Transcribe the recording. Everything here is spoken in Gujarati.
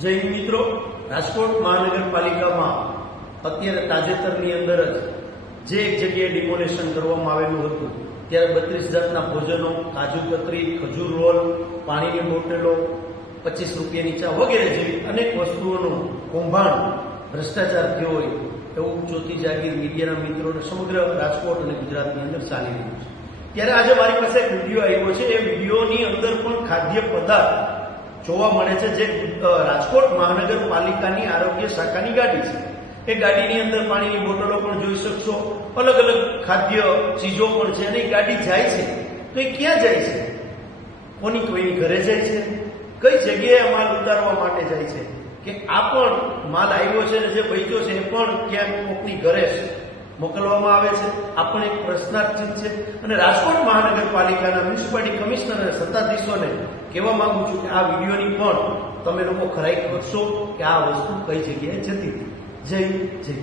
જય હિન્દ મિત્રો, રાજકોટ મહાનગરપાલિકામાં અત્યારે તાજેતરની અંદર જ જે એક જગ્યાએ ડિમોલેશન કરવામાં આવેલું હતું ત્યારે 32 જાતના ભોજનો, કાજુ કતરી, ખજૂર રોલ, પાણીની બોટલો, 25 રૂપિયાની ચા વગેરે જેવી અનેક વસ્તુઓનું કૌભાંડ, ભ્રષ્ટાચાર થયો હોય એવું ચોથી જાગીર મીડિયાના મિત્રોને સમગ્ર રાજકોટ અને ગુજરાતની અંદર ચાલી રહ્યું છે. ત્યારે આજે મારી પાસે એક વિડીયો આવ્યો છે. એ વિડીયોની અંદર પણ ખાદ્ય પદાર્થ જોવા મળે છે જે રાજકોટ મહાનગરપાલિકાની આરોગ્ય શાખાની ગાડી છે. એ ગાડીની અંદર પાણીની બોટલો પણ જોઈ શકશો, અલગ અલગ ખાદ્ય ચીજો પણ છે અને એ ગાડી જાય છે તો એ ક્યાં જાય છે? કોઈની ઘરે જાય છે? કઈ જગ્યાએ માલ ઉતારવા માટે જાય છે? કે આ પણ માલ આવ્યો છે અને જે બચ્યો છે એ પણ ક્યાંક કોકની ઘરે મોકલવામાં આવે છે? આ પણ એક પ્રશ્નાર્થ છે. અને રાજકોટ મહાનગરપાલિકાના મ્યુનિસિપાલિટી કમિશનર અને સત્તાધીશોને કહેવા માંગુ છું કે આ વિડીયોની પણ તમે લોકો ખરાઈ કરશો કે આ વસ્તુ કઈ જગ્યાએ જતી હતી. જય જય.